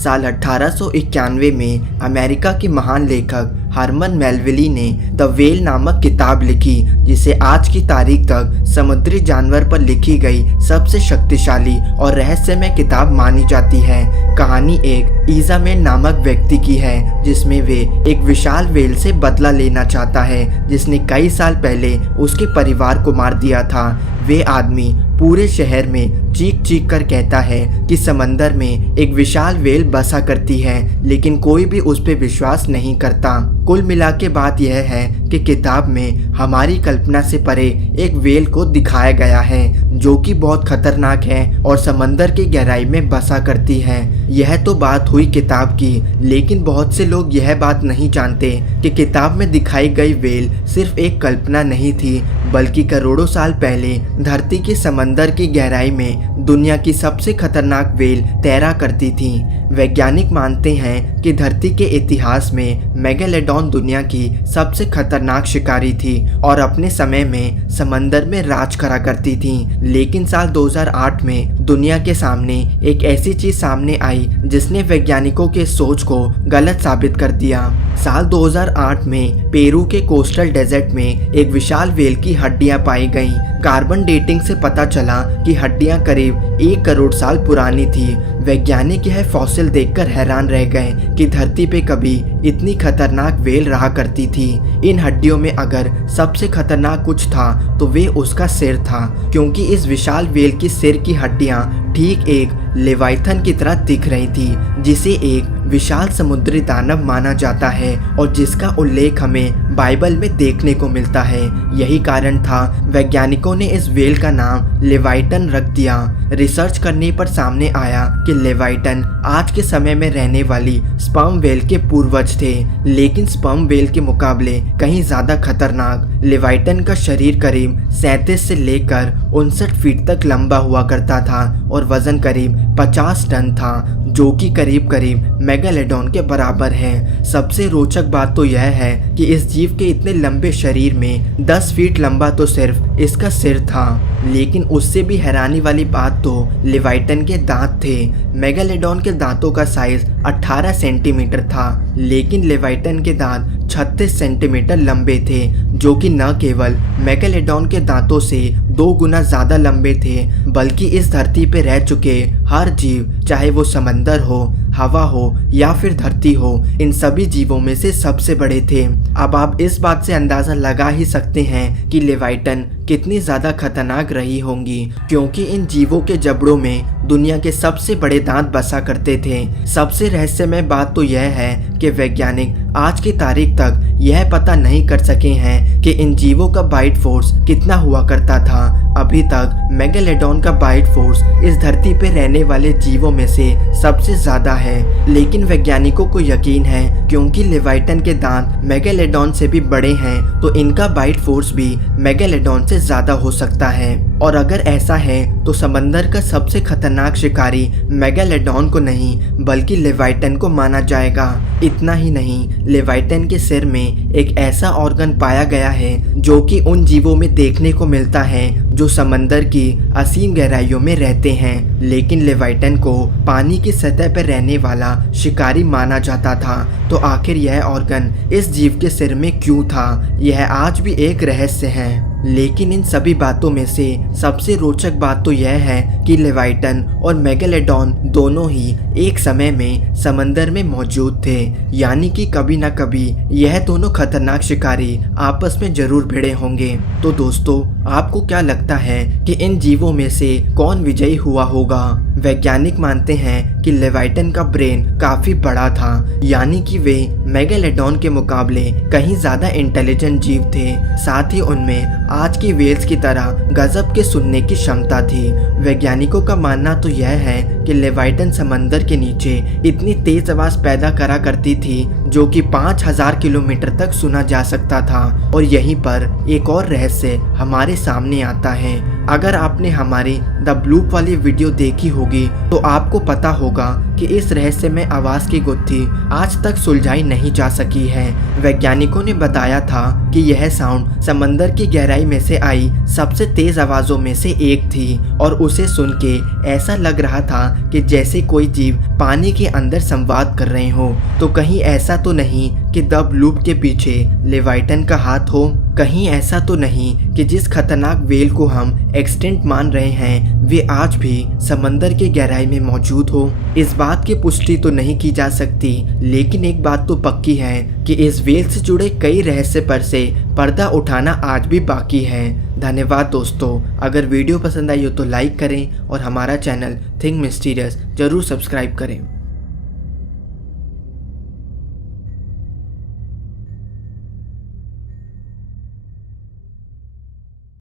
साल 1891 में अमेरिका के महान लेखक हरमन मेलविली ने द व्हेल नामक किताब लिखी, जिसे आज की तारीख तक समुद्री जानवर पर लिखी गई सबसे शक्तिशाली और रहस्यमय किताब मानी जाती है। कहानी एक इज़ाबेल नामक व्यक्ति की है, जिसमें वे एक विशाल व्हेल से बदला लेना चाहता है, जिसने कई साल पहले उसके परिवार को मार दिया था। वे आदमी पूरे शहर में चीख चीख कर कहता है कि समंदर में एक विशाल व्हेल बसा करती है, लेकिन कोई भी उस पर विश्वास नहीं करता। कुल मिला के बात यह है कि किताब में हमारी कल्पना से परे एक व्हेल को दिखाया गया है, जो कि बहुत खतरनाक है और समंदर की गहराई में बसा करती है। यह तो बात हुई किताब की, लेकिन बहुत से लोग यह बात नहीं जानते कि किताब में दिखाई गई व्हेल सिर्फ एक कल्पना नहीं थी, बल्कि करोड़ों साल पहले धरती के समंदर की गहराई में दुनिया की सबसे खतरनाक व्हेल तैरा करती थी। वैज्ञानिक मानते हैं कि धरती के इतिहास में मेगालोडॉन दुनिया की सबसे खतरनाक शिकारी थी और अपने समय में समंदर में राज करा करती थी। लेकिन साल 2008 में दुनिया के सामने एक ऐसी चीज सामने आई जिसने वैज्ञानिकों के सोच को गलत साबित कर दिया। साल 2008 में पेरू के कोस्टल डेजर्ट में एक विशाल व्हेल की हड्डियां पाई गईं। कार्बन डेटिंग से पता चला कि हड्डियां करीब 1 करोड़ साल पुरानी थी। वैज्ञानिक यह फॉसिल देखकर हैरान रह गए कि धरती पे कभी इतनी खतरनाक व्हेल रहा करती थी। इन हड्डियों में अगर सबसे खतरनाक कुछ था तो वे उसका सिर था, क्योंकि इस विशाल व्हेल की सिर की हड्डियां ठीक एक लेवाइथन की तरह दिख रही थी, जिसे एक विशाल समुद्री दानव माना जाता है और जिसका उल्लेख हमें बाइबल में देखने को मिलता है। यही कारण था वैज्ञानिकों ने इस व्हेल का नाम लेवाइटन रख दिया। रिसर्च करने पर सामने आया कि लेवाइटन आज के समय में रहने वाली स्पर्म व्हेल के पूर्वज थे, लेकिन स्पर्म व्हेल के मुकाबले कहीं ज्यादा खतरनाक। लेवाइटन का शरीर करीब 37 से लेकर 59 फीट तक लंबा हुआ करता था और वजन करीब 50 टन था, जो कि करीब करीब मेगालोडॉन के बराबर है। सबसे रोचक बात तो यह है कि इस जीव के इतने लंबे शरीर में 10 फीट लंबा तो सिर्फ इसका सिर था, लेकिन उससे भी हैरानी वाली बात तो लेवाइटन के दांत थे। मेगालोडॉन के दांतों का साइज 18 सेंटीमीटर था, लेकिन लेवाइटन के दांत 36 सेंटीमीटर लंबे थे, जो कि न केवल मेगालोडॉन के दांतों से 2 गुना ज्यादा लंबे थे, बल्कि इस धरती पे रह चुके हर जीव, चाहे वो समंदर हो, हवा हो या फिर धरती हो, इन सभी जीवों में से सबसे बड़े थे। अब आप इस बात से अंदाजा लगा ही सकते हैं कि लेवाइटन कितनी ज्यादा खतरनाक रही होंगी, क्योंकि इन जीवों के जबड़ों में दुनिया के सबसे बड़े दांत बसा करते थे। सबसे रहस्यमय बात तो यह है कि वैज्ञानिक आज की तारीख तक यह पता नहीं कर सके हैं कि इन जीवों का बाइट फोर्स कितना हुआ करता था। अभी तक मेगालोडॉन का बाइट फोर्स इस धरती पे रहने वाले जीवों में से सबसे ज्यादा है, लेकिन वैज्ञानिकों को यकीन है क्योंकि लेवाइटन के दांत मेगालोडॉन से भी बड़े हैं, तो इनका बाइट फोर्स भी मेगालोडॉन से ज्यादा हो सकता है। और अगर ऐसा है तो समंदर का सबसे खतरनाक शिकारी मेगालोडॉन को नहीं बल्कि लेवाइटन को माना जाएगा। इतना ही नहीं, लेवाइटन के सिर में एक ऐसा ऑर्गन पाया गया है जो कि उन जीवों में देखने को मिलता है जो समंदर की असीम गहराइयों में रहते हैं, लेकिन लेवाइटन को पानी की सतह पर रहने वाला शिकारी माना जाता था। तो आखिर यह ऑर्गन इस जीव के सिर में क्यों था, यह आज भी एक रहस्य है। लेकिन इन सभी बातों में से सबसे रोचक बात तो यह है कि लेवाइटन और मेगालोडॉन दोनों ही एक समय में समंदर में मौजूद थे, यानी कि कभी न कभी यह दोनों खतरनाक शिकारी आपस में जरूर भिड़े होंगे। तो दोस्तों, आपको क्या लगता है कि इन जीवों में से कौन विजयी हुआ होगा? वैज्ञानिक मानते हैं कि लेवाइटन का ब्रेन काफी बड़ा था, यानी कि वे मेगालोडॉन के मुकाबले कहीं ज्यादा इंटेलिजेंट जीव थे। साथ ही उनमें आज की व्हेल्स की तरह गजब के सुनने की क्षमता थी। वैज्ञानिकों का मानना तो यह है कि लेवाइटन समंदर के नीचे इतनी तेज आवाज पैदा करा करती थी जो कि 5000 किलोमीटर तक सुना जा सकता था। और यहीं पर एक और रहस्य हमारे सामने आता है। अगर आपने हमारी द ब्लूप वाली वीडियो देखी होगी तो आपको पता होगा कि इस रहस्य में आवाज की गुत्थी आज तक सुलझाई नहीं जा सकी है। वैज्ञानिकों ने बताया था कि यह साउंड समंदर की गहराई में से आई सबसे तेज आवाजों में से एक थी और उसे सुन के ऐसा लग रहा था कि जैसे कोई जीव पानी के अंदर संवाद कर रहे हो। तो कहीं ऐसा तो नहीं कि द ब्लूप के पीछे लेवाइटन का हाथ हो? कहीं ऐसा तो नहीं कि जिस खतरनाक वेल को हम एक्सटेंट मान रहे हैं वे आज भी समंदर के गहराई में मौजूद हो? इस बात की पुष्टि तो नहीं की जा सकती, लेकिन एक बात तो पक्की है कि इस वेल से जुड़े कई रहस्य पर से पर्दा उठाना आज भी बाकी है। धन्यवाद दोस्तों। अगर वीडियो पसंद आई हो तो लाइक करें और हमारा चैनल थिंक मिस्टीरियस जरूर सब्सक्राइब करें।